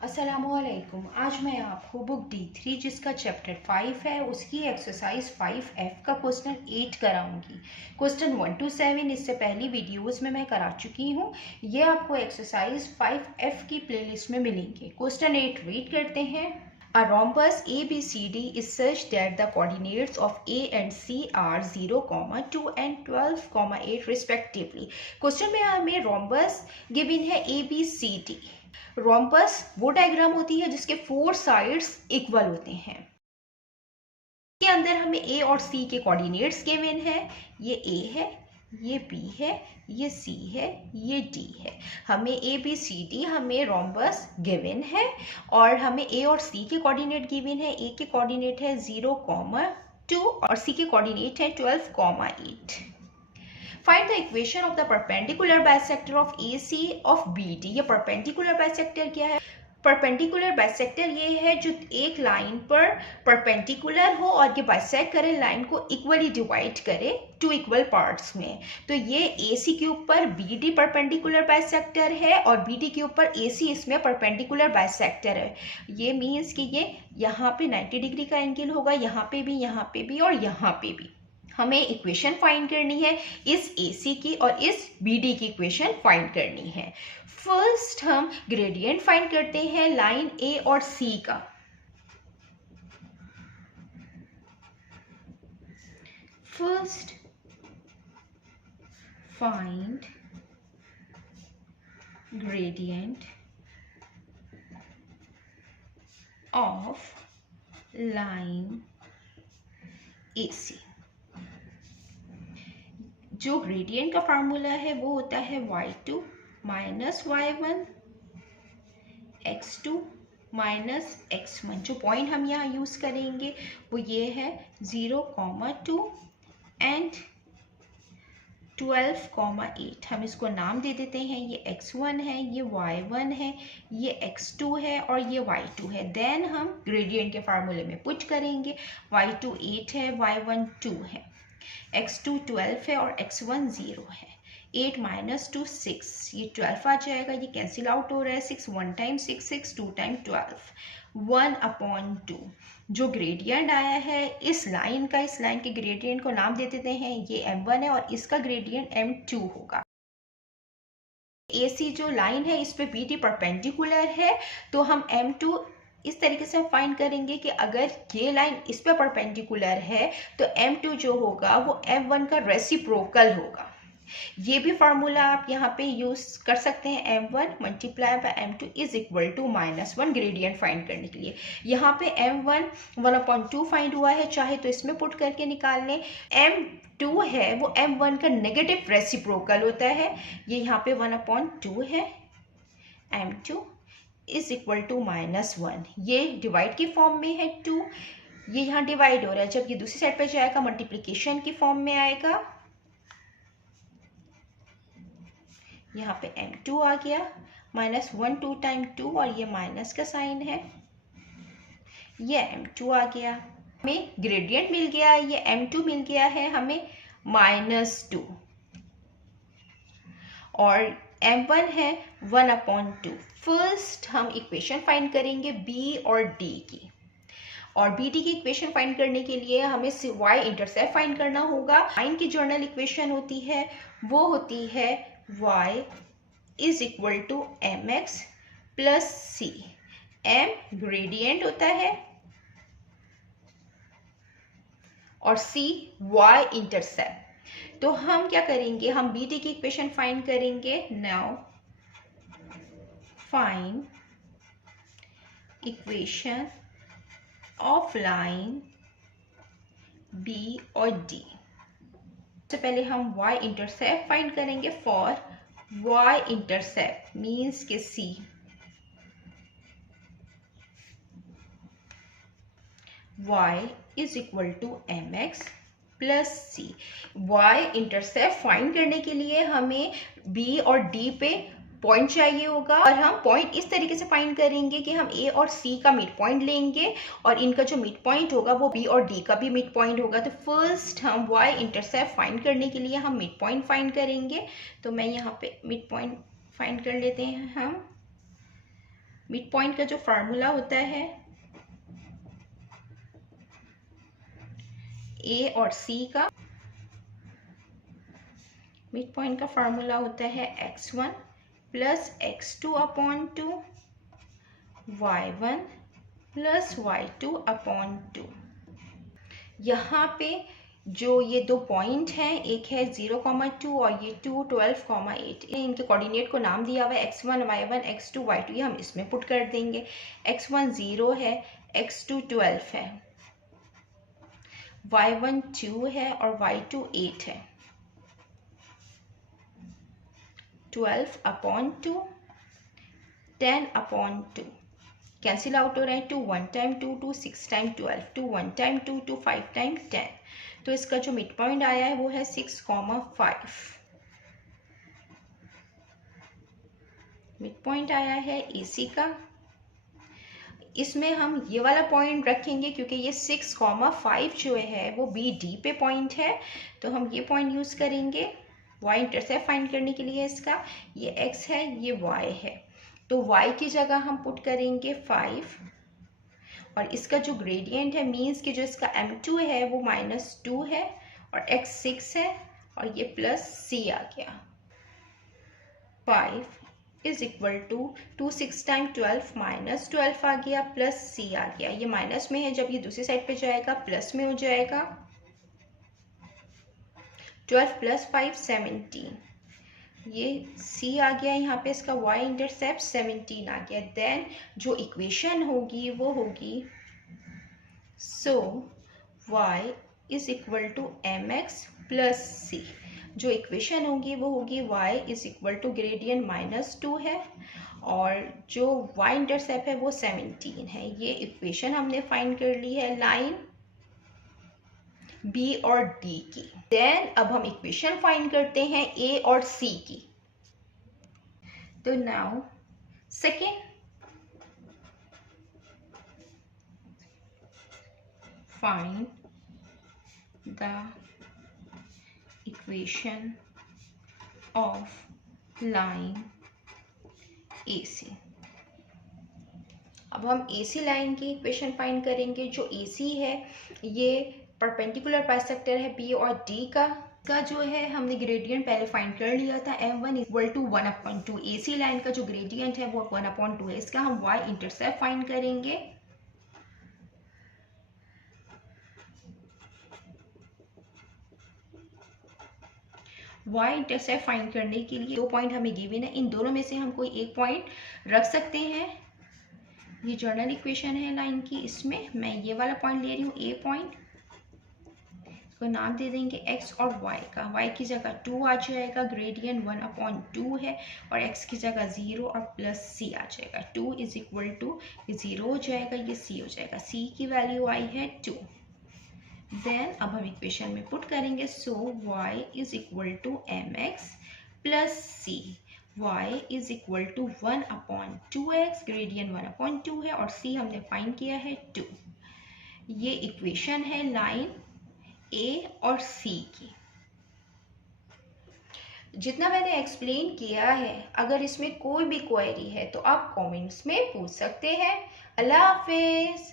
अस्सलामुअलैकुम। आज मैं आपको बुक D3 जिसका चैप्टर 5 है उसकी एक्सरसाइज 5F का क्वेश्चन 8 कराऊंगी। क्वेश्चन 1 to 7 इससे पहली वीडियोस में मैं करा चुकी हूँ। ये आपको एक्सरसाइज 5F की प्लेलिस्ट में मिलेंगे। क्वेश्चन 8 रीड करते हैं। A rhombus ABCD is such that the coordinates of A and C are 0, 2 and 12, 8 respectively. Question में हमें rhombus गिवन है ABCD। रोम्बस वो डायग्राम होती है जिसके 4 साइड्स इक्वल होते हैं। के अंदर हमें ए और सी के कोऑर्डिनेट्स गिवन है। ये ए है, ये बी है, ये सी है, ये डी है। हमें ए बी सी डी हमें रोम्बस गिवन है और हमें ए और सी के कोऑर्डिनेट गिवन है। ए के कोऑर्डिनेट है 0, 2 और सी के कोऑर्डिनेट है 12, 8। Find the equation of the perpendicular bisector of AC of BD। ये perpendicular bisector क्या है? परपेंडिकुलर बाइसेक्टर ये है जो एक लाइन पर परपेंडिकुलर हो और ये बाइसेक्ट करे, लाइन को इक्वली डिवाइड करे 2 इक्वल पार्ट्स में। तो ये AC के ऊपर BD परपेंडिकुलर बाइसेक्टर है और BD के ऊपर AC इसमें परपेंडिकुलर बाइसेक्टर है। ये मीन्स कि ये यहाँ पे 90 डिग्री का एंगल होगा, यहाँ पे भी और यहाँ पे भी। हमें इक्वेशन फाइंड करनी है इस AC की और इस BD की इक्वेशन फाइंड करनी है। फर्स्ट हम ग्रेडियंट फाइंड करते हैं लाइन A और C का। First find gradient of line AC। जो ग्रेडियंट का फार्मूला है वो होता है y2 minus y1 x2 minus x1। जो पॉइंट हम यहाँ यूज़ करेंगे वो ये है 0, 2 एंड 12, 8। हम इसको नाम दे देते हैं। ये x1 है, ये y1 है, ये x2 है और ये y2 है। देन हम ग्रेडियंट के फार्मूले में पुट करेंगे। y2 8 है, y1 2 है, x2 12 है और x1 0 है। 8 माइनस 2 6, ये 12 आ जाएगा। ये कैंसिल आउट हो रहा है। 6 1 टाइम 6, 6 2 टाइम 12, 1/2। जो ग्रेडियंट आया है इस लाइन का, इस लाइन के ग्रेडियंट को नाम दे देते हैं। ये m1 है और इसका ग्रेडियंट m2 होगा। AC जो लाइन है इस पे BD परपेंडिकुलर है तो हम m2 इस तरीके से फाइंड करेंगे कि अगर ये लाइन इस पे परपेंडिकुलर है तो m2 जो होगा वो m1 का रेसिप्रोकल होगा। ये भी फार्मूला आप यहाँ पे यूज कर सकते हैं। m1 multiply by m2 is equal to -1 gradient find करने के लिए। यहाँ पे m1 1/2 फाइंड हुआ है, चाहे तो इसमें पुट करके निकाल लें। m2 है वो m1 का नेगेटिव रेसिप्रोकल होता है। ये यहाँ पे 1/2 है। m2 is equal to -1। ये डिवाइड की फॉर्म में है 2, ये यहाँ डिवाइड हो रहा है। जब ये दूसरी साइड पे जाएगा मल्टीप्लिकेशन की फॉर्म में आएगा। यहाँ पे m2 आ गया, -1 2 टाइम 2 और ये माइनस का साइन है। ये m2 आ गया। हमें ग्रेडियंट मिल गया, ये m2 मिल गया है हमें -2 और m1 है 1/2। फर्स्ट हम इक्वेशन फाइंड करेंगे B और D की। और BD की इक्वेशन फाइंड करने के लिए हमें y इंटरसेप्ट फाइंड करना होगा। लाइन की जर्नल इक्वेशन होती है वो होती है y is equal to mx plus c। m gradient होता है और c y इंटरसेप्ट। तो हम क्या करेंगे, हम BD की इक्वेशन फाइंड करेंगे। Now find equation of line B और D। सबसे पहले हम y इंटरसेप्ट फाइंड करेंगे। फॉर y इंटरसेप्ट मीन्स के C y is equal to mx plus c। y intercept find करने के लिए हमें B और D पे पॉइंट चाहिए होगा और हम पॉइंट इस तरीके से फाइंड करेंगे कि हम A और C का मिड पॉइंट लेंगे और इनका जो मिड पॉइंट होगा वो B और D का भी मिड पॉइंट होगा। तो फर्स्ट हम y इंटरसेप्ट फाइंड करने के लिए हम मिड पॉइंट फाइंड करेंगे। तो मैं यहाँ पे मिड पॉइंट फाइंड कर लेते हैं हम। मिड पॉइंट का जो फार्मूला होता है ए और सी का, मिड पॉइंट का फार्मूला होता है x1 plus x2 upon 2 y1 plus y2 upon 2। यहाँ पे जो ये दो पॉइंट हैं, एक है 0,2 और ये 2 12,8, इनके कोऑर्डिनेट को नाम दिया हुआ है x1 y1 x2 y2, ये हम इसमें पुट कर देंगे। x1 0 है, x2 12 है, y1 2 है और y2 8 है। 12 अपॉन 2 10 अपॉन 2 कैंसिल आउट हो रहे हैं। 2 1 टाइम 2 2 6 टाइम 12, 2 1 टाइम 2 2 5 टाइम 10। तो इसका जो मिड पॉइंट आया है वो है 6,5। मिड पॉइंट आया है AC का। इसमें हम ये वाला पॉइंट रखेंगे क्योंकि ये 6,5 जो है वो BD पे पॉइंट है, तो हम ये पॉइंट यूज़ करेंगे y इंटरसेप्ट फाइंड करने के लिए। इसका ये x है, ये y है, तो y की जगह हम पुट करेंगे 5 और इसका जो ग्रेडियंट है मीन्स कि जो इसका m2 है वो -2 है और x 6 है और ये प्लस c आ गया। 5 इज इक्वल टू 2 6 टाइम 12 -12 आ गया प्लस c आ गया। ये माइनस में है, जब ये दूसरी साइड पे जाएगा प्लस में हो जाएगा। 12 प्लस 5 17, ये c आ गया यहाँ पे, इसका y इंटरसेप्ट 17 आ गया। देन जो इक्वेशन होगी वो होगी so y is equal to mx plus c। जो इक्वेशन होगी वो होगी y is equal to gradient -2 है और जो y इंटरसेप्ट है वो 17 है। ये इक्वेशन हमने फाइंड कर ली है लाइन B और D की। देन अब हम इक्वेशन फाइंड करते हैं A और C की। तो now second, find the equation of line AC। अब हम AC लाइन की इक्वेशन फाइंड करेंगे। जो AC है ये परपेंडिकुलर बाइसेक्टर है B और D का जो है हमने ग्रेडियंट पहले फाइंड कर लिया था, m1 equal to 1/2। AC line का जो ग्रेडियंट है वो 1/2 है। इसका हम y इंटरसेप्ट फाइंड करेंगे। y इंटरसेप्ट फाइंड करने के लिए दो पॉइंट हमें गिवन है, इन दोनों में से हम कोई एक पॉइंट रख सकते हैं। ये जनरल इक्वेशन है लाइन की, इसमें मैं ये वाला पॉइंट ले रही हूँ, A पॉइंट को नाम दे देंगे x और y का। y की जगह 2 आ जाएगा, ग्रेडियंट 1/2 है और x की जगह 0 और प्लस c आ जाएगा। 2 इज इक्वल टू 0 हो जाएगा, ये c हो जाएगा। c की वैल्यू आई है 2। देन अब हम इक्वेशन में पुट करेंगे। So y is equal to mx plus c। y is equal to 1/2x, gradient 1/2 है और c हमने फाइंड किया है 2। ये इक्वेशन है लाइन A और C की। जितना मैंने एक्सप्लेन किया है, अगर इसमें कोई भी क्वेरी है तो आप कमेंट्स में पूछ सकते हैं। अल्लाह हाफिज़।